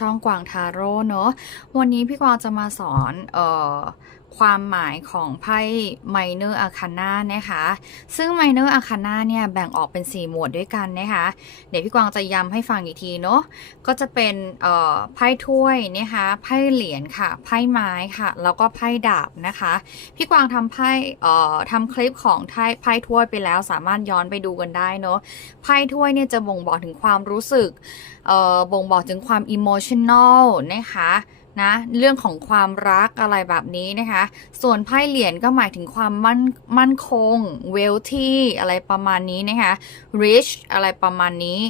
ช่อง กวางทาโร่เนอะวันนี้พี่กวางจะมาสอนเอ่อความหมายของไพ่ Minor Arcana นะคะ ซึ่ง Minor Arcana เนี่ยแบ่งออกเป็น 4 หมวดด้วยกันนะคะ เดี๋ยวพี่กวางจะย้ำให้ฟังอีกทีเนาะ ก็จะเป็นเอ่อไพ่ถ้วยนะคะ ไพ่เหรียญค่ะ ไพ่ไม้ค่ะ แล้วก็ไพ่ดาบนะคะ พี่กวางทำไพ่เอ่อทำคลิปของไพ่ไพ่ถ้วยไปแล้วสามารถย้อนไปดูกันได้เนาะ ไพ่ถ้วยเนี่ยจะบ่งบอกถึงความรู้สึกเอ่อบ่งบอกถึงความอิโมชัน a ลนะคะ นะเรื่องของความรักอะไรแบบนี้นะคะ ส่วนไพ่เหรียญก็หมายถึงความมั่นมั่นคง wealthy อะไรประมาณนี้นะคะ rich อะไรประมาณนี้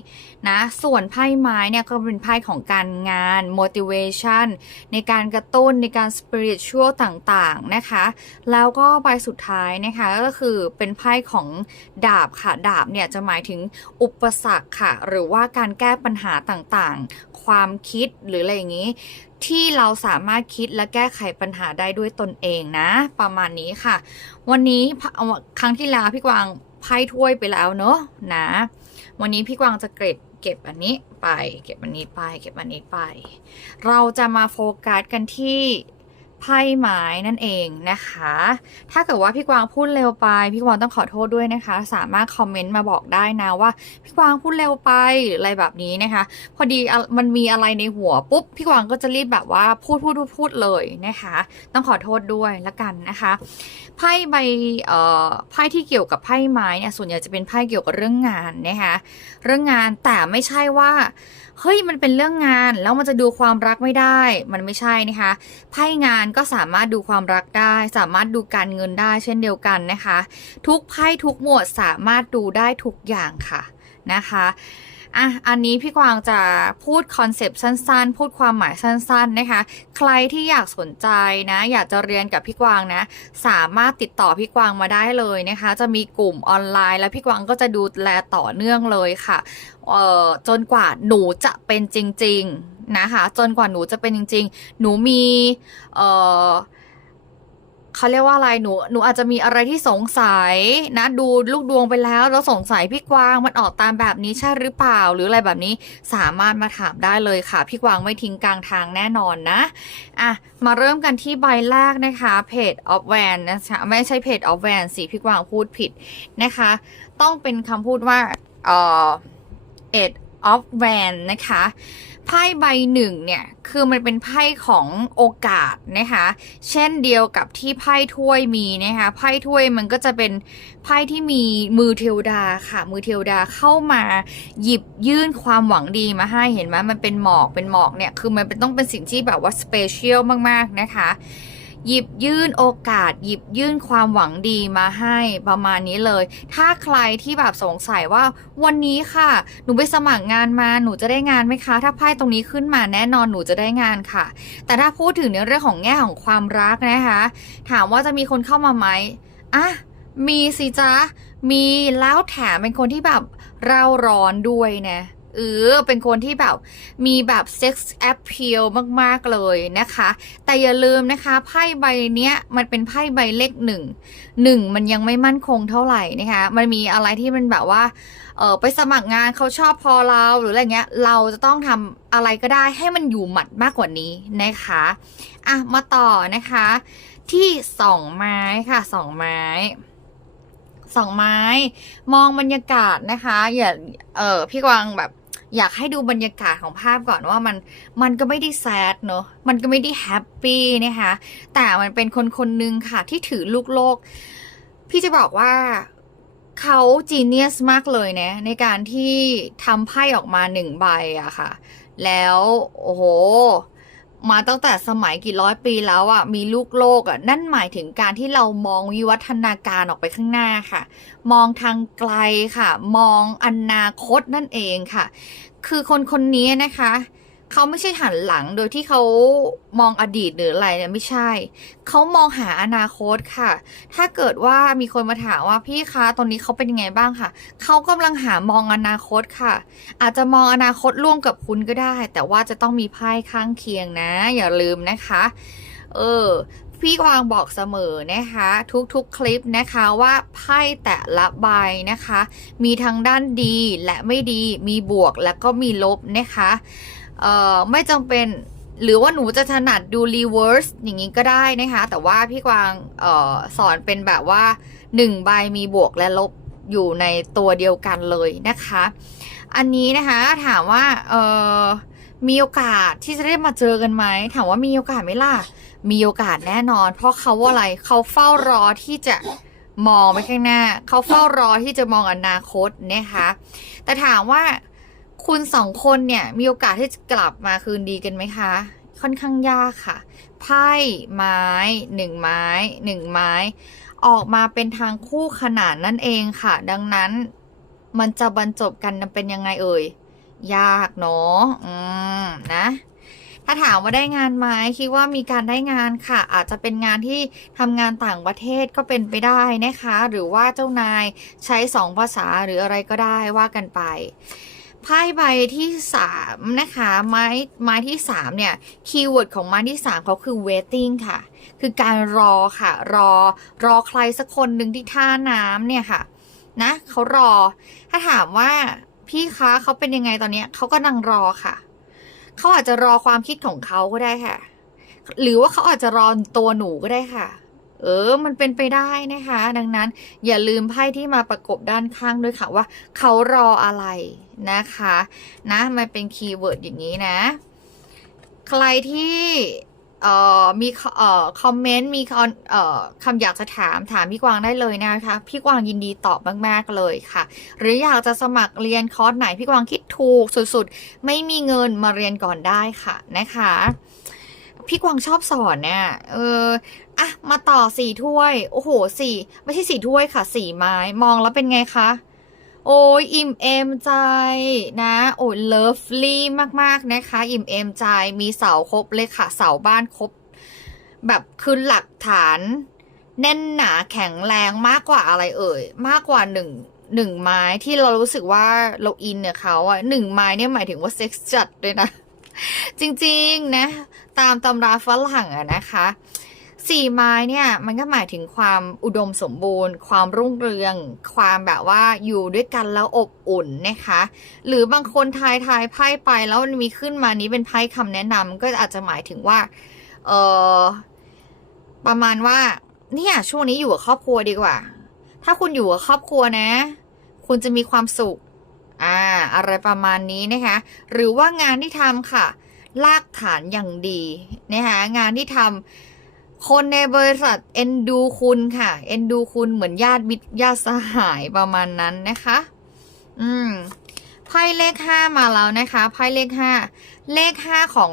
นะส่วนไพ่ไม้เนี่ยก็เป็นไพ่ของการงาน motivation ในการกระตุ้นในการ spiritual ต่างๆนะคะ แล้วก็ใบสุดท้ายนะคะก็คือเป็นไพ่ของดาบค่ะดาบเนี่ยจะหมายถึงอุปสรรคค่ะ หรือว่าการแก้ปัญหาต่างๆ ความคิดหรืออะไรอย่างนี้ ที่เราสามารถคิดและแก้ไขปัญหาได้ด้วยตนเองนะ ประมาณนี้ค่ะ วันนี้ครั้งที่แล้วพี่กวางไพ่ถ้วยไปแล้วเนอะนะ วันนี้พี่กวางจะเก็บเก็บอันนี้ไป เก็บอันนี้ไป เก็บอันนี้ไป เราจะมาโฟกัสกันที่ ไพ่ไม้นั่นเองนะคะ ถ้าเกิดว่าพี่กวางพูดเร็วไป พี่กวางต้องขอโทษด้วยนะคะ สามารถคอมเมนต์มาบอกได้นะว่า พี่กวางพูดเร็วไปหรืออะไรแบบนี้นะคะ พอดีมันมีอะไรในหัวปุ๊บพี่กวางก็จะรีบแบบว่าพูดพูดพูดพูดเลยนะคะ ต้องขอโทษด้วยละกันนะคะไพ่ใบเอ่อไพ่ที่เกี่ยวกับไพ่ไม้เนี่ยส่วนใหญ่จะเป็นไพ่เกี่ยวกับเรื่องงานนะคะ เรื่องงานแต่ไม่ใช่ว่า เฮ้ยมันเป็นเรื่องงานแล้วมันจะดูความรักไม่ได้ มันไม่ใช่นะคะไพ่งานก็สามารถดูความรักได้ สามารถดูการเงินได้ เช่นเดียวกันนะคะ ทุกไพ่ทุกหมวดสามารถดูได้ทุกอย่างค่ะนะคะ อะ อันนี้พี่กวางจะพูดคอนเซปต์สั้นๆ พูดความหมายสั้นๆนะคะ ใครที่อยากสนใจนะ อยากจะเรียนกับพี่กวางนะ สามารถติดต่อพี่กวางมาได้เลยนะคะ จะมีกลุ่มออนไลน์ แล้วพี่กวางก็จะดูแลต่อเนื่องเลยค่ะ เอ่อ จนกว่าหนูจะเป็นจริง ๆ นะคะ จนกว่าหนูจะเป็นจริง ๆ หนูมี เอ่อ เขาเรียกว่าอะไรหนูหนูอาจจะมีอะไรที่สงสัยนะดูลูกดวงไปแล้วแล้วสงสัยพี่กวางมันออกตามแบบนี้ใช่หรือเปล่า หรืออะไรแบบนี้สามารถมาถามได้เลยค่ะ พี่กวางไม่ทิ้งกลางทางแน่นอนนะอะมาเริ่มกันที่ใบแรกนะคะเพจ of van นนะคะไม่ใช่เพจ of van สิพี่กวางพูดผิดนะคะ ต้องเป็นคำพูดว่าเอ่อ eight of van นะคะ ไพ่ใบหนึ่งเนี่ยคือมันเป็นไพ่ของโอกาสนะคะเช่นเดียวกับที่ไพ่ถ้วยมีนะคะไพ่ถ้วยมันก็จะเป็นไพ่ที่มีมือเทวดาค่ะ มือเทวดาเข้ามาหยิบยื่นความหวังดีมาให้เห็นไหมมันเป็นหมอกเป็นหมอกเนี่ยคือมันเป็นต้องเป็นสิ่งที่แบบว่าสเปเชียลมากๆนะคะ หยิบยื่นโอกาส หยิบยื่นความหวังดีมาให้ประมาณนี้เลย ถ้าใครที่แบบสงสัยว่าวันนี้ค่ะ หนูไปสมัครงานมาหนูจะได้งานไหมคะ ถ้าไพ่ตรงนี้ขึ้นมาแน่นอนหนูจะได้งานค่ะ แต่ถ้าพูดถึงในเรื่องของแง่ของความรักนะคะ ถามว่าจะมีคนเข้ามาไหมอะมีสิจ๊ะมีแล้วแถมเป็นคนที่แบบเร่าร้อนด้วยนะ เออเป็นคนที่แบบมีแบบเซ็กซ์แอพเพลมากๆเลยนะคะ แต่อย่าลืมนะคะไพ่ใบเนี้ยมันเป็นไพ่ใบเลขหนึ่งหนึ่งมันยังไม่มั่นคงเท่าไหร่นะคะมันมีอะไรที่มันแบบว่าเออไปสมัครงานเขาชอบพอเราหรืออะไรเงี้ย เราจะต้องทำอะไรก็ได้ให้มันอยู่หมัดมากกว่านี้นะคะอะมาต่อนะคะ ที่สองไม้ค่ะสองไม้สองไม้ มองบรรยากาศนะคะ อย่าเออพี่กวางแบบ อยากให้ดูบรรยากาศของภาพก่อนว่ามันมันก็ไม่ได้แซดเนอะมันก็ไม่ได้แฮปปี้นะคะแต่มันเป็นคนคนหนึ่งค่ะที่ถือลูกโลก พี่จะบอกว่าเขาจีเนียสมากเลยนะ ในการที่ทำไพ่ออกมาหนึ่งใบอะค่ะ แล้ว โอ้โห มาตั้งแต่สมัยกี่ร้อยปีแล้วอะมีลูกโลกอะนั่นหมายถึงการที่เรามองวิวัฒนาการออกไปข้างหน้าค่ะ มองทางไกลค่ะ มองอนาคตนั่นเองค่ะ คือคนคนนี้นะคะ เขาไม่ใช่หันหลังโดยที่เขามองอดีตหรืออะไรเนี่ยไม่ใช่ เขามองหาอนาคตค่ะ ถ้าเกิดว่ามีคนมาถามว่าพี่คะตอนนี้เขาเป็นยังไงบ้างค่ะ เขากำลังหามองอนาคตค่ะ อาจจะมองอนาคตร่วมกับคุณก็ได้ แต่ว่าจะต้องมีไพ่ข้างเคียงนะ อย่าลืมนะคะ เออพี่กวางบอกเสมอนะคะ ทุกๆคลิปนะคะว่าไพ่แต่ละใบนะคะ มีทั้งด้านดีและไม่ดีมีบวกและก็มีลบนะคะ เอ่อไม่จำเป็นหรือว่าหนูจะถนัดดู reverse อย่างนี้ก็ได้นะคะ แต่ว่าพี่กวางเอ่อสอนเป็นแบบว่าหนึ่งใบมีบวกและลบอยู่ในตัวเดียวกันเลยนะคะ อันนี้นะคะถามว่าเอ่อมีโอกาสที่จะได้มาเจอกันไหมถามว่ามีโอกาสไหมล่ะ มีโอกาสแน่นอน เพราะเขาว่าอะไรเขาเฝ้ารอที่จะมองไปข้างหน้า เขาเฝ้ารอที่จะมองอนาคตนะคะ แต่ถามว่า คุณสองคนเนี่ยมีโอกาสที่จะกลับมาคืนดีกันไหมคะ ค่อนข้างยากค่ะ ไพ่ไม้หนึ่งไม้หนึ่งไม้ ออกมาเป็นทางคู่ขนานนั่นเองค่ะ ดังนั้นมันจะบรรจบกันเป็นยังไงเอ่ย ยากเนาะอืมนะถ้าถามว่าได้งานไหมคิดว่ามีการได้งานค่ะ อาจจะเป็นงานที่ทำงานต่างประเทศก็เป็นไปได้นะคะ หรือว่าเจ้านายใช้สองภาษาหรืออะไรก็ได้ว่ากันไป ไพ่ใบที่สามนะคะไม้ไม้ที่สามเนี่ยคีย์เวิร์ดของไม้ที่สามเขาคือ waiting ค่ะ คือการรอค่ะ รอรอใครสักคนหนึ่งที่ท่าน้ำเนี่ยค่ะนะเขารอ ถ้าถามว่าพี่คะเขาเป็นยังไงตอนนี้เขาก็นั่งรอค่ะ เขาอาจจะรอความคิดของเขาก็ได้ค่ะ หรือว่าเขาอาจจะรอตัวหนูก็ได้ค่ะ เออ มันเป็นไปได้นะคะ ดังนั้นอย่าลืมไพ่ที่มาประกบด้านข้างด้วยค่ะว่า เขารออะไรนะคะ นะ มันเป็นคีย์เวิร์ดอย่างนี้นะ ใครที่เอ่อมีเอ่อคอมเมนต์มีคอเอ่อคำอยากจะถามถามพี่กวางได้เลยนะคะ พี่กวางยินดีตอบมาก ๆ เลยค่ะ หรืออยากจะสมัครเรียนคอร์สไหน พี่กวางคิดถูกสุด ๆ ไม่มีเงินมาเรียนก่อนได้ค่ะนะคะ พี่กวางชอบสอนเนี่ยเอออะมาต่อสี่ถ้วย โอ้โหสี่ไม่ใช่สี่ถ้วยค่ะสี่ไม้มองแล้วเป็นไงคะ โอ้ยอิ่มเอมใจนะ โอ้ยเลิฟลี่มากๆนะคะ อิ่มเอมใจมีเสาครบเลยค่ะ เสาบ้านครบ แบบคือหลักฐาน แน่นหนาแข็งแรงมากกว่าอะไรเอ่ย มากกว่าหนึ่งหนึ่งไม้ที่เรารู้สึกว่าเราอินเนี่ยเขาอะหนึ่งไม้เนี่ยหมายถึงว่าเซ็กซ์จัดเลยนะ จริง ๆ นะ ตามตำราฝรั่งอะนะคะสี่ไม้เนี่ยมันก็หมายถึงความอุดมสมบูรณ์ ความรุ่งเรือง ความแบบว่าอยู่ด้วยกันแล้วอบอุ่นนะคะ หรือบางคนทายทายไพ่ไปแล้วมันมีขึ้นมานี้เป็นไพ่คำแนะนำก็อาจจะหมายถึงว่าเออประมาณว่าเนี่ยช่วงนี้อยู่กับครอบครัวดีกว่า ถ้าคุณอยู่กับครอบครัวนะ คุณจะมีความสุขอ่าอะไรประมาณนี้นะคะ หรือว่างานที่ทำค่ะ ลากฐานอย่างดีนะคะงานที่ทำคนในบริษัทเอ็นดูคุณค่ะ เอ็นดูคุณเหมือนญาติมิตรญาติสหายประมาณนั้นนะคะ อืมไพ่เลขห้ามาแล้วนะคะไพ่เลขห้าเลขห้าของ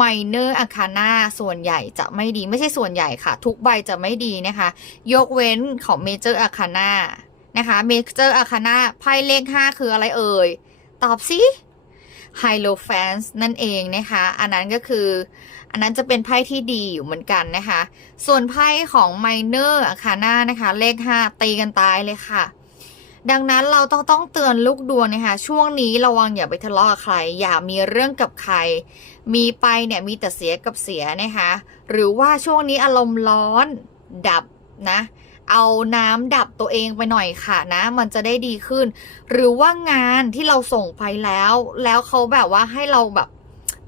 minor arcana ส่วนใหญ่จะไม่ดีไม่ใช่ส่วนใหญ่ค่ะ ทุกใบจะไม่ดีนะคะ ยกเว้นของ major arcana นะคะ major arcana ไพ่เลขห้าคืออะไรเอ่ย ตอบสิ h i l o f a n s นั่นเองนะคะ อันนั้นก็คือ อันนั้นจะเป็นไพ่ที่ดีอยู่เหมือนกันนะคะ ส่วนไพ่ของ minor arcana นะคะ เลข 5 ตีกันตายเลยค่ะ ดังนั้นเราต้องต้องเตือนลูกดวงนะคะ ช่วงนี้ระวังอย่าไปทะเลาะกับใคร อย่ามีเรื่องกับใคร มีไปเนี่ยมีแต่เสียกับเสียนะคะ หรือว่าช่วงนี้อารมณ์ร้อนดับนะ เอาน้ำดับตัวเองไปหน่อยค่ะนะ มันจะได้ดีขึ้น หรือว่างานที่เราส่งไปแล้ว แล้วเขาแบบว่าให้เราแบบ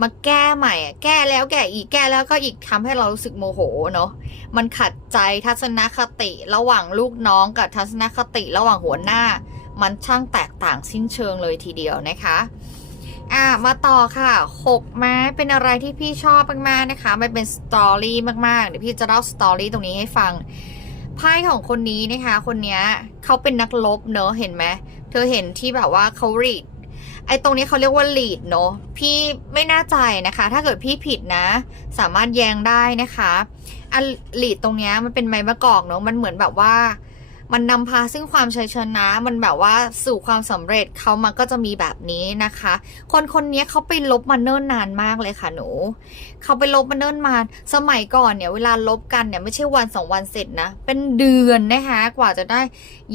มาแก้ใหม่ แก้แล้วแก้อีกแก้แล้วก็อีกทำให้เรารู้สึกโมโหเนาะมันขัดใจทัศนคติระหว่างลูกน้องกับทัศนคติระหว่างหัวหน้า มันช่างแตกต่างสิ้นเชิงเลยทีเดียวนะคะอะมาต่อค่ะหกไม้เป็นอะไรที่พี่ชอบมากๆนะคะ มันเป็นสตอรี่มากๆ เดี๋ยวพี่จะเล่าสตอรี่ตรงนี้ให้ฟัง ไพ่ของคนนี้นะคะ คนนี้เขาเป็นนักลบเนอะเห็นไหมเธอเห็นที่แบบว่าเขารีดไอ้ตรงนี้เขาเรียกว่าลีดเนอะพี่ไม่แน่ใจนะคะ ถ้าเกิดพี่ผิดนะ สามารถแย้งได้นะคะอันลีดตรงนี้มันเป็นไม้มะกอกเนอะมันเหมือนแบบว่า มันนำพาซึ่งความชัยชนะ มันแบบว่าสู่ความสำเร็จเขามันก็จะมีแบบนี้นะคะ คนคนนี้เขาไปลบมาเนิ่นนานมากเลยค่ะหนู เขาไปลบมาเนิ่นมาสมัยก่อนเนี่ย เวลาลบกันเนี่ยไม่ใช่วันสองวันเสร็จนะ เป็นเดือนนะคะ กว่าจะได้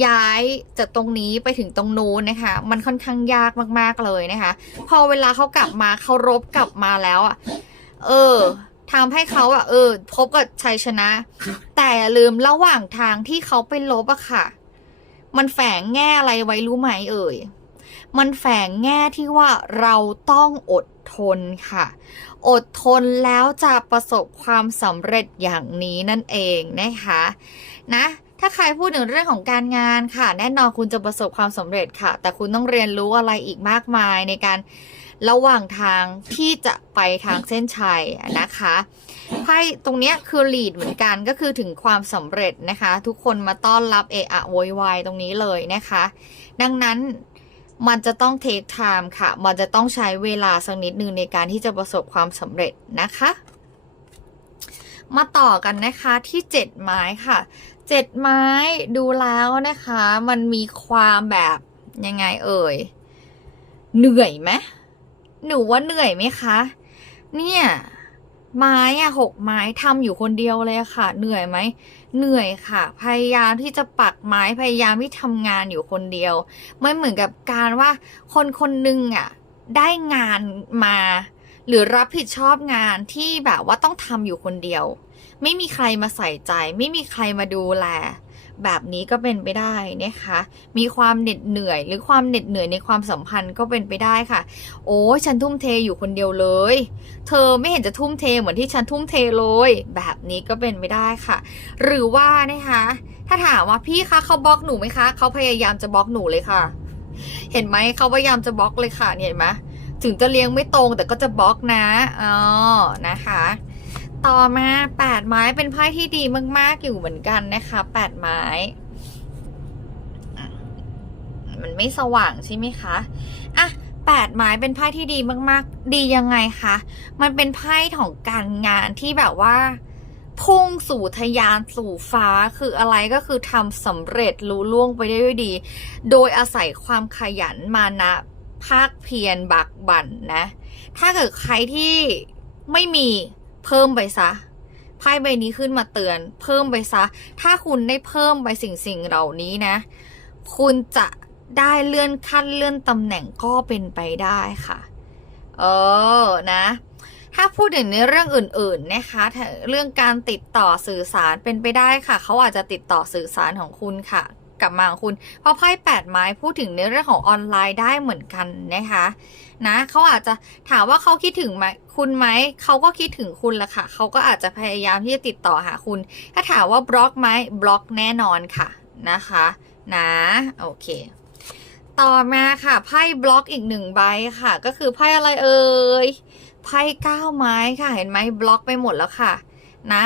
ย้ายจากตรงนี้ไปถึงตรงนู้นนะคะ มันค่อนข้างยากมากๆเลยนะคะ พอเวลาเขากลับมาเขารบกลับมาแล้วอะ เออ ทำให้เขาอะเออ พบกับชัยชนะ แต่อย่าลืมระหว่างทางที่เขาไปลบอะค่ะ มันแฝงแง่อะไรไว้รู้ไหมเอ่ย มันแฝงแง่ที่ว่าเราต้องอดทนค่ะ อดทนแล้วจะประสบความสำเร็จอย่างนี้นั่นเองนะคะ นะ ถ้าใครพูดถึงเรื่องของการงานค่ะ แน่นอนคุณจะประสบความสำเร็จค่ะ แต่คุณต้องเรียนรู้อะไรอีกมากมายในการระหว่างทางที่จะไปทางเส้นชัยนะคะไพ่ตรงเนี้ยคือ lead เหมือนกันก็คือถึงความสำเร็จนะคะ ทุกคนมาต้อนรับเอะอะโวยวายตรงนี้เลยนะคะ ดังนั้นมันจะต้อง take time ค่ะ มันจะต้องใช้เวลาสักนิดนึงในการที่จะประสบความสำเร็จนะคะ มาต่อกันนะคะที่เจ็ดไม้ค่ะ เจ็ดไม้ดูแล้วนะคะ มันมีความแบบยังไงเอ่ย เหนื่อยไหมหนูว่าเหนื่อยไหมคะ เนี่ย ไม้อะหกไม้ทำอยู่คนเดียวเลยอะค่ะ เหนื่อยไหมเหนื่อยค่ะ พยายามที่จะปักไม้พยายามที่ทำงานอยู่คนเดียวไม่เหมือนกับการว่า คนคนหนึ่งอะได้งานมา หรือรับผิดชอบงานที่แบบว่าต้องทำอยู่คนเดียว ไม่มีใครมาใส่ใจ ไม่มีใครมาดูแล แบบนี้ก็เป็นไปได้นะคะ มีความเหน็ดเหนื่อยหรือความเหน็ดเหนื่อยในความสัมพันธ์ก็เป็นไปได้ค่ะ โอ้ยฉันทุ่มเทอยู่คนเดียวเลย เธอไม่เห็นจะทุ่มเทเหมือนที่ฉันทุ่มเทเลย แบบนี้ก็เป็นไปได้ค่ะ หรือว่านะคะ ถ้าถามว่าพี่คะเขาบล็อกหนูไหมคะเขาพยายามจะบล็อกหนูเลยค่ะ เห็นไหมเขาพยายามจะบล็อกเลยค่ะเนี่ยเห็นไหมถึงจะเลี้ยงไม่ตรงแต่ก็จะบล็อกนะอ๋อนะคะ ต่อมาแปดไม้เป็นไพ่ที่ดีมาก ๆ อยู่เหมือนกันนะคะแปดไม้ มันไม่สว่างใช่ไหมคะอะแปดไม้เป็นไพ่ที่ดีมาก ๆ ดียังไงคะ มันเป็นไพ่ของการงานที่แบบว่าพุ่งสู่ทยานสู่ฟ้าคืออะไรก็คือทำสำเร็จรู้ล่วงไปได้ด้วยดี โดยอาศัยความขยันมานะภาคเพียรบักบั่นนะ ถ้าเกิดใครที่ไม่มี เพิ่มไปซะไพ่ใบนี้ขึ้นมาเตือน เพิ่มไปซะ ถ้าคุณได้เพิ่มไปสิ่งสิ่งเหล่านี้นะ คุณจะได้เลื่อนขั้นเลื่อนตำแหน่งก็เป็นไปได้ค่ะเออนะ ถ้าพูดถึงในเรื่องอื่น ๆนะคะเรื่องการติดต่อสื่อสารเป็นไปได้ค่ะ เขาอาจจะติดต่อสื่อสารของคุณค่ะ กลับมาของคุณ เพราะไพ่แปดไม้พูดถึงในเรื่องของออนไลน์ได้เหมือนกันนะคะ นะ เขาอาจจะถามว่าเขาคิดถึงไหมคุณไหม เขาก็คิดถึงคุณละค่ะ เขาก็อาจจะพยายามที่จะติดต่อหาคุณ ถ้าถามว่าบล็อกไหมบล็อกแน่นอนค่ะนะคะนะโอเค ต่อมาค่ะไพ่บล็อกอีกหนึ่งใบค่ะ ก็คือไพ่อะไรเอ่ยไพ่เก้าไม้ค่ะ เห็นไหมบล็อกไปหมดแล้วค่ะ นะ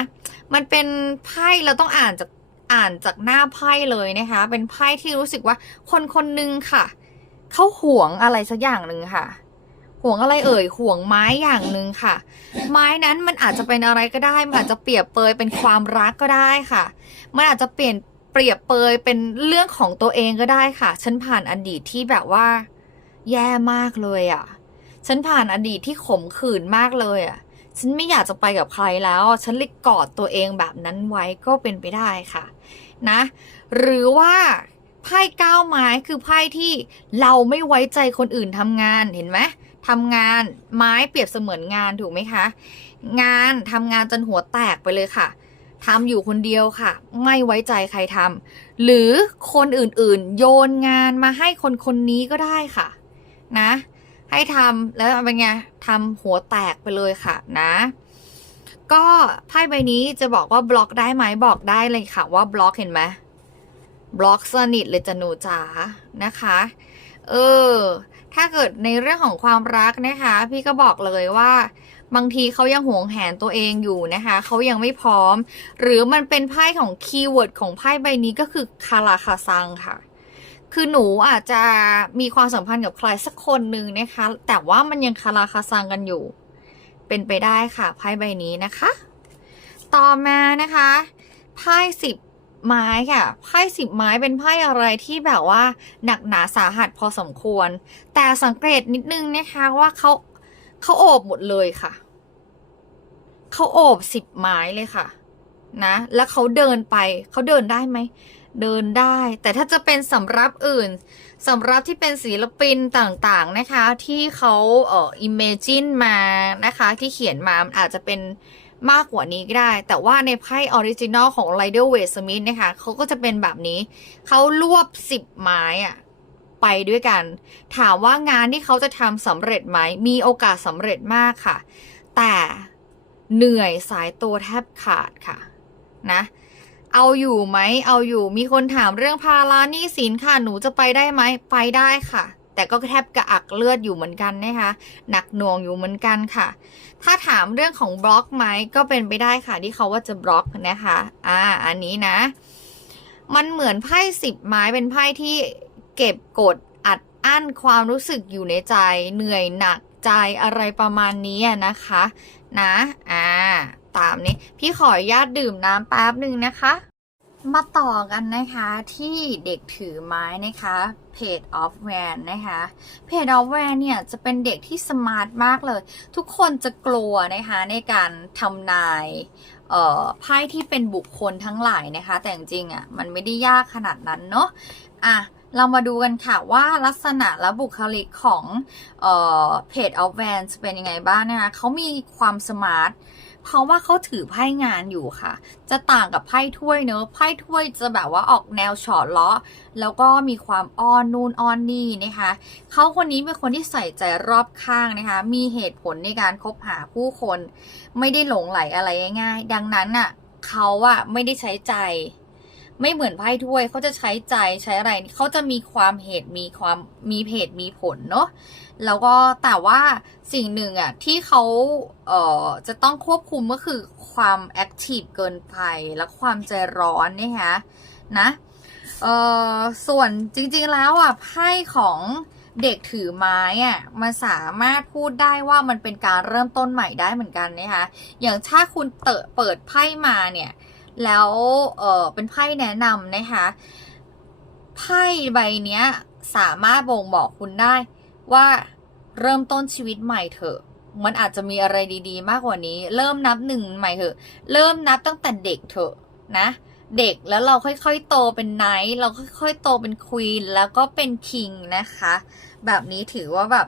มันเป็นไพ่เราต้องอ่านจากอ่านจากหน้าไพ่เลยนะคะ เป็นไพ่ที่รู้สึกว่าคนคนหนึ่งค่ะ เขาห่วงอะไรสักอย่างหนึ่งค่ะ ห่วงอะไรเอ่ย ห่วงไม้อย่างหนึ่งค่ะ ไม้นั้นมันอาจจะเป็นอะไรก็ได้ มันอาจจะเปรียบเปยเป็นความรักก็ได้ค่ะ มันอาจจะเปลี่ยนเปรียบเปยเป็นเรื่องของตัวเองก็ได้ค่ะ ฉันผ่านอดีตที่แบบว่า แย่มากเลยอะ ฉันผ่านอดีตที่ขมขื่นมากเลยอะ ฉันไม่อยากจะไปกับใครแล้ว ฉันเลยกอดตัวเองแบบนั้นไว้ก็เป็นไปได้ค่ะ นะ หรือว่า พ่เก้าไม้คือไพ่ที่เราไม่ไว้ใจคนอื่นทำงานเห็นไหมทำงานไม้เปรียบเสมือนงานถูกไหมคะ งานทำงานจนหัวแตกไปเลยค่ะทำอยู่คนเดียวค่ะ ไม่ไว้ใจใครทำหรือคนอื่นๆ โยนงานมาให้คนคนนี้ก็ได้ค่ะ นะ ให้ทำแล้วเป็นไงทำหัวแตกไปเลยค่ะนะ ก็ไพ่ใบนี้จะบอกว่าบล็อกได้ไหมบอกได้เลยค่ะว่าบล็อกเห็นไหม บล็อกสนิทเลยจะหนูจ๋านะคะ เออ ถ้าเกิดในเรื่องของความรักนะคะ พี่ก็บอกเลยว่า บางทีเขายังหวงแหนตัวเองอยู่นะคะ เขายังไม่พร้อม หรือมันเป็นไพ่ของคีย์เวิร์ดของไพ่ใบนี้ก็คือคาราคาซังค่ะ คือหนูอาจจะมีความสัมพันธ์กับใครสักคนหนึ่งนะคะ แต่ว่ามันยังคาราคาซังกันอยู่ เป็นไปได้ค่ะไพ่ใบนี้นะคะ ต่อมานะคะไพ่สิบ ไม้ค่ะไพ่สิบไม้เป็นไพ่อะไรที่แบบว่าหนักหนาสาหัสพอสมควร แต่สังเกตนิดนึงนะคะว่าเขาเขาโอบหมดเลยค่ะเขาโอบสิบไม้เลยค่ะ นะ แล้วเขาเดินไปเขาเดินได้ไหมเดินได้ แต่ถ้าจะเป็นสำรับอื่นสำรับที่เป็นศิลปินต่างๆนะคะ ที่เขาเอ่อ imagine มานะคะ ที่เขียนมาอาจจะเป็น มากกว่านี้ก็ได้ แต่ว่าในไพ่ออริจินอลของ r i d e r w a i t Smith นะคะเขาก็จะเป็นแบบนี้ เขารวบสิบไม้อะไปด้วยกัน ถามว่างานที่เขาจะทำสำเร็จไหม มีโอกาสสำเร็จมากค่ะ แต่เหนื่อยสายตัวแทบขาดค่ะ นะ เอาอยู่ไหม เอาอยู่ มีคนถามเรื่องภาระหนี้สินค่ะ หนูจะไปได้ไหม ไปได้ค่ะ แต่ก็แทบกระอักเลือดอยู่เหมือนกันนะคะ หนักหน่วงอยู่เหมือนกันค่ะ ถ้าถามเรื่องของบล็อกไหมก็เป็นไปได้ค่ะ ที่เขาว่าจะบล็อกนะคะ อ่า อันนี้นะ มันเหมือนไพ่สิบไม้เป็นไพ่ที่เก็บกดอัดอั้นความรู้สึกอยู่ในใจ เหนื่อยหนักใจอะไรประมาณนี้นะคะ นะ อ่า ตามนี้ พี่ขออนุญาตดื่มน้ำแป๊บหนึ่งนะคะ มาต่อกันนะคะที่เด็กถือไม้นะคะเพจ of van นนะคะเพจ of van เนี่ยจะเป็นเด็กที่สมาร์ทมากเลย ทุกคนจะกลัวนะคะในการทำนายไพ่ที่เป็นบุคคลทั้งหลายนะคะ แต่จริงๆอะมันไม่ได้ยากขนาดนั้นเนาะอะเรามาดูกันค่ะว่าลักษณะและบุคลิกของเอ่อเพจ of van จะเป็นยังไงบ้างนะคะเขามีความสมาร์ท เพราะว่าเขาถือไพ่งานอยู่ค่ะ จะต่างกับไพ่ถ้วยเนอะไพ่ถ้วยจะแบบว่าออกแนวฉอดล้อแล้วก็มีความอ้อนนู่นอ้อนนี่นะคะเขาคนนี้เป็นคนที่ใส่ใจรอบข้างนะคะ มีเหตุผลในการคบหาผู้คน ไม่ได้หลงไหลอะไรง่ายๆดังนั้นน่ะเขาอะไม่ได้ใช้ใจ ไม่เหมือนไพ่ถ้วยเขาจะใช้ใจใช้อะไรเขาจะมีความเหตุมีความมีเหตุมีผลเนาะแล้วก็แต่ว่าสิ่งหนึ่งอะที่เขาเอ่อจะต้องควบคุมก็คือความแอคทีฟเกินไปและความใจร้อนนะคะนะเอ่อส่วนจริงๆแล้วอะไพ่ของเด็กถือไม้อะมันสามารถพูดได้ว่ามันเป็นการเริ่มต้นใหม่ได้เหมือนกันนะคะอย่างถ้าคุณเตะเปิดไพ่มาเนี่ย แล้วเออเป็นไพ่แนะนำนะคะไพ่ใบนี้สามารถบ่งบอกคุณได้ว่าเริ่มต้นชีวิตใหม่เถอะ มันอาจจะมีอะไรดีๆ มากกว่านี้ เริ่มนับหนึ่งใหม่เถอะ เริ่มนับตั้งแต่เด็กเถอะนะ เด็กแล้วเราค่อยๆโตเป็นไนท์เราค่อยๆโตเป็นควีนแล้วก็เป็นคิงนะคะ แบบนี้ถือว่าแบบ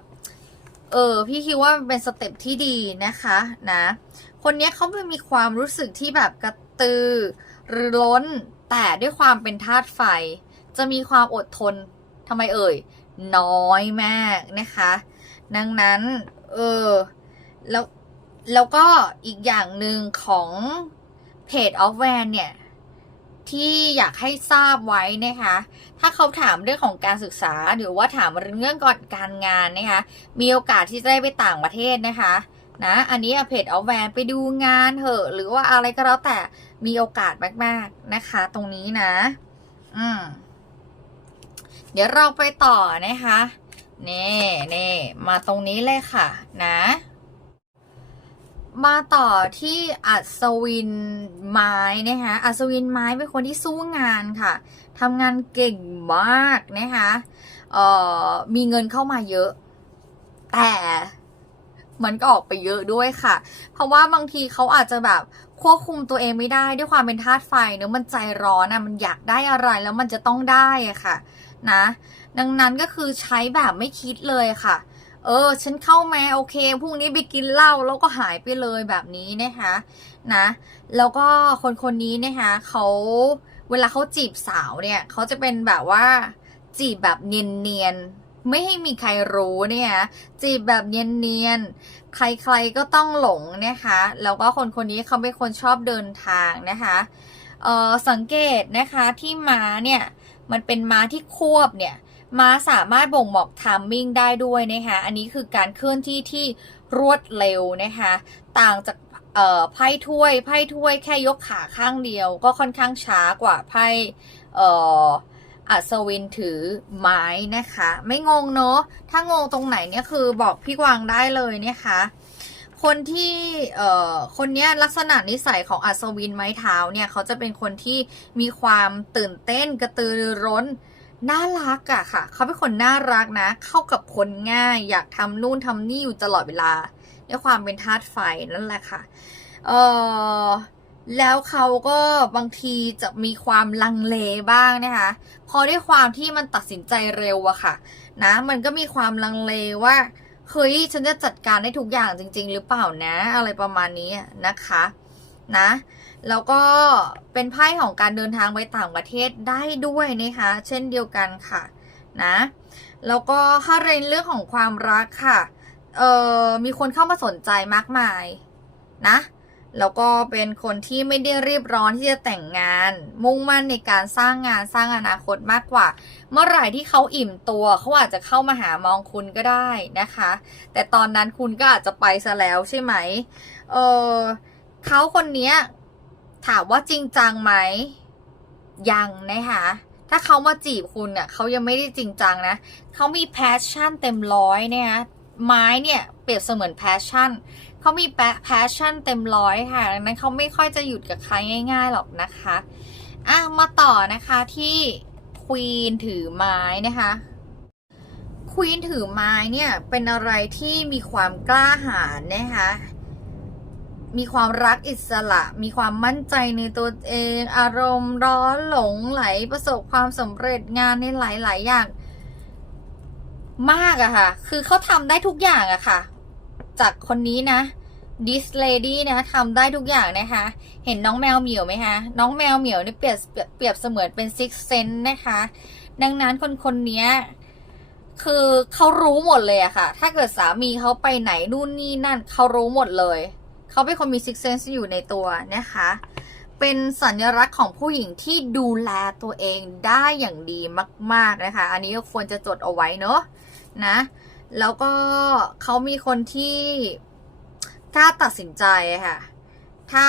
เออ พี่คิดว่าเป็นสเต็ปที่ดีนะคะ นะ คนนี้เขาเป็นมีความรู้สึกที่แบบกระ ตือรือร้น แต่ด้วยความเป็นธาตุไฟ จะมีความอดทนทำไมเอ่ย น้อยมากนะคะ ดังนั้น เออ แล้วแล้วก็อีกอย่างหนึ่งของเพจ of van เนี่ย ที่อยากให้ทราบไว้นะคะ ถ้าเขาถามเรื่องของการศึกษา หรือว่าถามเรื่องก่อนการงานนะคะ มีโอกาสที่จะได้ไปต่างประเทศนะคะนะ อันนี้เพจ of van ไปดูงานเถอะ หรือว่าอะไรก็แล้วแต่ มีโอกาสมาก ๆ นะคะ ตรงนี้นะ อืม เดี๋ยวเราไปต่อนะคะนี่นี่มาตรงนี้เลยค่ะ นะ มาต่อที่อัศวินไม้นะคะอัศวินไม้เป็นคนที่สู้งานค่ะทำงานเก่งมากนะคะเอ่อมีเงินเข้ามาเยอะ แต่ มันก็ออกไปเยอะด้วยค่ะ เพราะว่าบางทีเขาอาจจะแบบควบคุมตัวเองไม่ได้ด้วยความเป็นธาตุไฟเนอะมันใจร้อนอะมันอยากได้อะไรแล้วมันจะต้องได้อะค่ะ นะ ดังนั้นก็คือใช้แบบไม่คิดเลยค่ะ เออ ฉันเข้ามาโอเคพรุ่งนี้ไปกินเหล้าแล้วก็หายไปเลยแบบนี้นะคะนะแล้วก็คนคนนี้นะคะเขาเวลาเขาจีบสาวเนี่ยเขาจะเป็นแบบว่าจีบแบบเนียนๆ ไม่ให้มีใครรู้เนี่ยจีบแบบเนียนๆ ใครๆก็ต้องหลงนะคะ แล้วก็คนคนนี้เขาเป็นคนชอบเดินทางนะคะเออสังเกตนะคะที่ม้าเนี่ย มันเป็นม้าที่ควบเนี่ยม้าสามารถบ่งบอกไทามมิ่งได้ด้วยนะคะอันนี้คือการเคลื่อนที่ที่รวดเร็วนะคะต่างจากไพ่ถ้วยไพ่ถ้วยแค่ยกขาข้างเดียว ก็ค่อนข้างช้ากว่าไพ่ อัศวินถือไม้นะคะ ไม่งงเนอะถ้างงตรงไหนเนี่ยคือบอกพี่กวางได้เลยนะคะ คนที่เอ่อคนนี้ลักษณะนิสัยของอัศวินไม้เท้าเนี่ยเขาจะเป็นคนที่มีความตื่นเต้นกระตือรือร้นน่ารักอะค่ะ เขาเป็นคนน่ารักนะ เข้ากับคนง่าย อยากทำนู่นทำนี่อยู่ตลอดเวลาด้วยความเป็นธาตุไฟนั่นแหละค่ะ เอ่อ แล้วเขาก็บางทีจะมีความลังเลบ้างนะคะพอด้วยความที่มันตัดสินใจเร็วอะค่ะ นะ มันก็มีความลังเลว่าเฮ้ยฉันจะจัดการได้ทุกอย่างจริง ๆ หรือเปล่านะ อะไรประมาณนี้นะคะ นะแล้วก็เป็นไพ่ของการเดินทางไปต่างประเทศได้ด้วยนะคะ เช่นเดียวกันค่ะ นะแล้วก็ถ้าเรนเรื่องของความรักค่ะเอ่อมีคนเข้ามาสนใจมากมาย นะ แล้วก็เป็นคนที่ไม่ได้รีบร้อนที่จะแต่งงาน มุ่งมั่นในการสร้างงานสร้างอนาคตมากกว่า เมื่อไหร่ที่เขาอิ่มตัวเขาอาจจะเข้ามาหามองคุณก็ได้นะคะ แต่ตอนนั้นคุณก็อาจจะไปซะแล้วใช่ไหมเออเขาคนนี้ถามว่าจริงจังไหมยังนะคะถ้าเขามาจีบคุณเนี่ยเขายังไม่ได้จริงจังนะเขามีแพชชั่นเต็มร้อยเนี่ยนะไม้เนี่ยเปรียบเสมือนแพชชั่น เขามีแพชชั่นเต็มร้อยค่ะดังนั้นเขาไม่ค่อยจะหยุดกับใครง่าย ๆ หรอกนะคะอะมาต่อนะคะที่ควีนถือไม้นะคะควีนถือไม้เนี่ยเป็นอะไรที่มีความกล้าหาญนะคะมีความรักอิสระ มีความมั่นใจในตัวเอง อารมณ์ร้อนหลงไหลประสบความสำเร็จงานในหลาย ๆ อย่าง มากอะค่ะ คือเขาทำได้ทุกอย่างอะค่ะ จากคนนี้นะ this lady นะทำได้ทุกอย่างนะคะ เห็นน้องแมวเหมียวไหมคะน้องแมวเหมียวนี่เปรียบเปรียบเปรียบเสมือนเป็น six sense นะคะ ดังนั้นคนคนนี้คือเขารู้หมดเลยอะค่ะ ถ้าเกิดสามีเขาไปไหนนู่นนี่นั่นเขารู้หมดเลย เขาเป็นคนมี six sense อยู่ในตัวนะคะ เป็นสัญลักษณ์ของผู้หญิงที่ดูแลตัวเองได้อย่างดีมาก ๆนะคะ อันนี้ก็ควรจะจดเอาไว้เนอะนะ แล้วก็เขามีคนที่กล้าตัดสินใจค่ะ ถ้า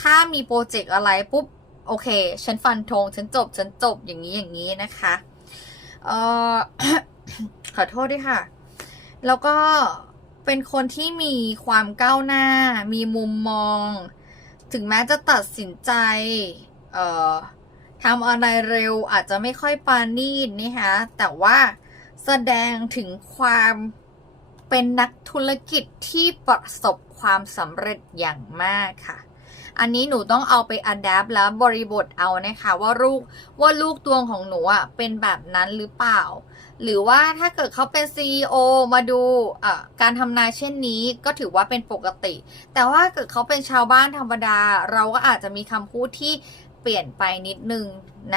ถ้ามีโปรเจกต์อะไรปุ๊บ โอเค ฉันฟันธงฉันจบ ฉันจบอย่างนี้อย่างนี้นะคะเออขอโทษด้วยค่ะ แล้วก็เป็นคนที่มีความก้าวหน้า มีมุมมอง ถึงแม้จะตัดสินใจ เอ่อทำอะไรเร็วอาจจะไม่ค่อยปานีตนะคะแต่ว่า แสดงถึงความเป็นนักธุรกิจที่ประสบความสำเร็จอย่างมากค่ะ อันนี้หนูต้องเอาไปอัดแอปแล้วบริบทเอานะคะว่าลูกว่าลูกดวงของหนูอะเป็นแบบนั้นหรือเปล่า หรือว่าถ้าเกิดเขาเป็น CEO มาดูอะการทำนายเช่นนี้ก็ถือว่าเป็นปกติ แต่ว่าเกิดเขาเป็นชาวบ้านธรรมดา เราก็อาจจะมีคำพูดที่เปลี่ยนไปนิดนึง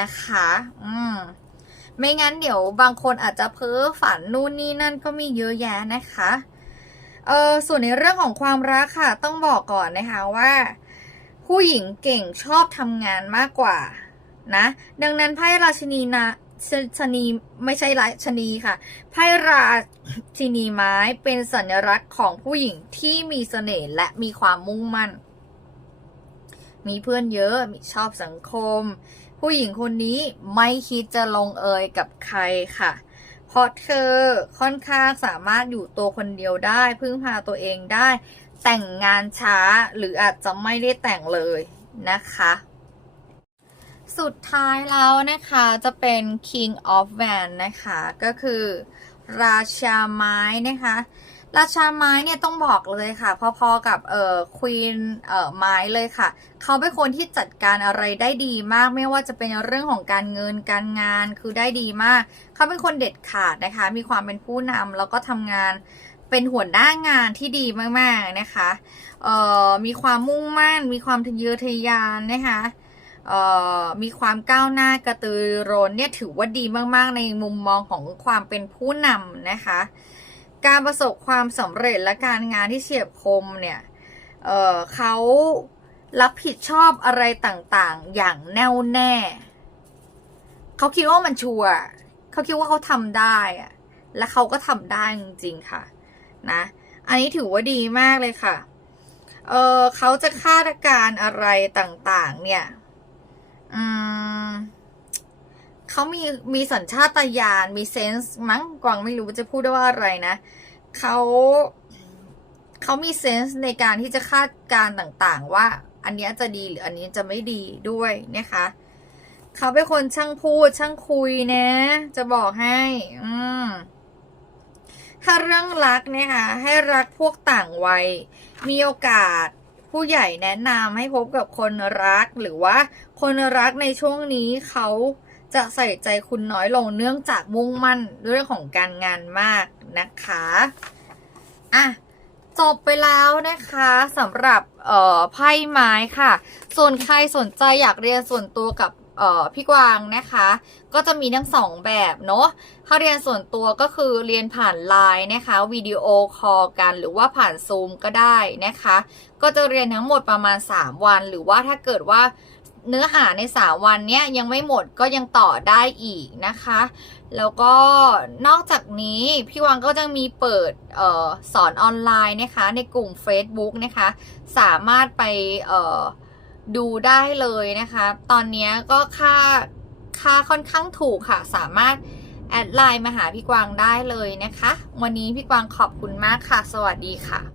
นะคะ อืม ไม่งั้นเดี๋ยวบางคนอาจจะเพ้อฝันนู่นนี่นั่นก็มีเยอะแยะนะคะเออส่วนในเรื่องของความรักค่ะ ต้องบอกก่อนนะคะว่า ผู้หญิงเก่งชอบทำงานมากกว่านะดังนั้นไพ่ราชินีนะชนีไม่ใช่ราชนีค่ะไพ่ราชินีไม้เป็นสัญลักษณ์ของผู้หญิงที่มีเสน่ห์และมีความมุ่งมั่น มีเพื่อนเยอะมีชอบสังคม ผู้หญิงคนนี้ไม่คิดจะลงเอยกับใครค่ะ เพราะเธอค่อนข้างสามารถอยู่ตัวคนเดียวได้ พึ่งพาตัวเองได้ แต่งงานช้าหรืออาจจะไม่ได้แต่งเลยนะคะ สุดท้ายแล้วนะคะจะเป็น King of w a n นะคะ ก็คือ ราชาไม้นะคะ ราชาไม้เนี่ยต้องบอกเลยค่ะ พอๆกับเอ่อควีนเอ่อไม้เลยค่ะ เขาเป็นคนที่จัดการอะไรได้ดีมาก ไม่ว่าจะเป็นเรื่องของการเงินการงานคือได้ดีมาก เขาเป็นคนเด็ดขาดนะคะ มีความเป็นผู้นำแล้วก็ทำงานเป็นหัวหน้างานที่ดีมากๆนะคะเอ่อมีความมุ่งมั่น มีความทะเยอทะยานนะคะเอ่อมีความก้าวหน้ากระตือรือร้นเนี่ยถือว่าดีมากๆ ในมุมมองของความเป็นผู้นำนะคะ การประสบความสำเร็จและการงานที่เฉียบคมเนี่ยเเขารับผิดชอบอะไรต่างๆ อย่างแน่วแน่ เขาคิดว่ามันชัวร์เขาคิดว่าเขาทำได้อะและเขาก็ทำได้จริงๆค่ะนะ อันนี้ถือว่าดีมากเลยค่ะ เออเขาจะคาดการณ์อะไรต่างๆ เนี่ย อืม เขามีมีสัญชาตญาณมีเซนส์มั้งกวางไม่รู้จะพูดได้ว่าอะไรนะเขาเขามีเซนส์ในการที่จะคาดการณ์ต่างๆ ว่าอันนี้จะดีหรืออันนี้จะไม่ดีด้วยนะคะเขาเป็นคนช่างพูดช่างคุยนะ จะบอกให้ อืมถ้าเรื่องรักเนี่ยค่ะให้รักพวกต่างวัย มีโอกาสผู้ใหญ่แนะนำให้พบกับคนรักหรือว่า คนรักในช่วงนี้เขา จะใส่ใจคุณน้อยลงเนื่องจากมุ่งมั่นเรื่องของการงานมากนะคะอะจบไปแล้วนะคะสำหรับเอ่อไพ่ไม้ค่ะ ส่วนใครสนใจอยากเรียนส่วนตัวกับเอ่อพี่กวางนะคะ ก็จะมีทั้งสองแบบเนาะถ้าเรียนส่วนตัวก็คือเรียนผ่านไลน์นะคะวิดีโอคอลกันหรือว่าผ่านซูมก็ได้นะคะ ก็จะเรียนทั้งหมดประมาณ 3 วัน หรือว่าถ้าเกิดว่า เนื้อหาใน3วันเนี้ยยังไม่หมดก็ยังต่อได้อีกนะคะ แล้วก็นอกจากนี้พี่วังก็จะมีเปิดออสอนออนไลน์นะคะในกลุ่ม Facebook นะคะ สามารถไปดูได้เลยนะคะ ตอนนี้ก็ค่าค่าค่อนข้างถูกค่ะ สามารถแอดไลน์มาหาพี่กวางได้เลยนะคะ วันนี้พี่กวางขอบคุณมากค่ะ สวัสดีค่ะ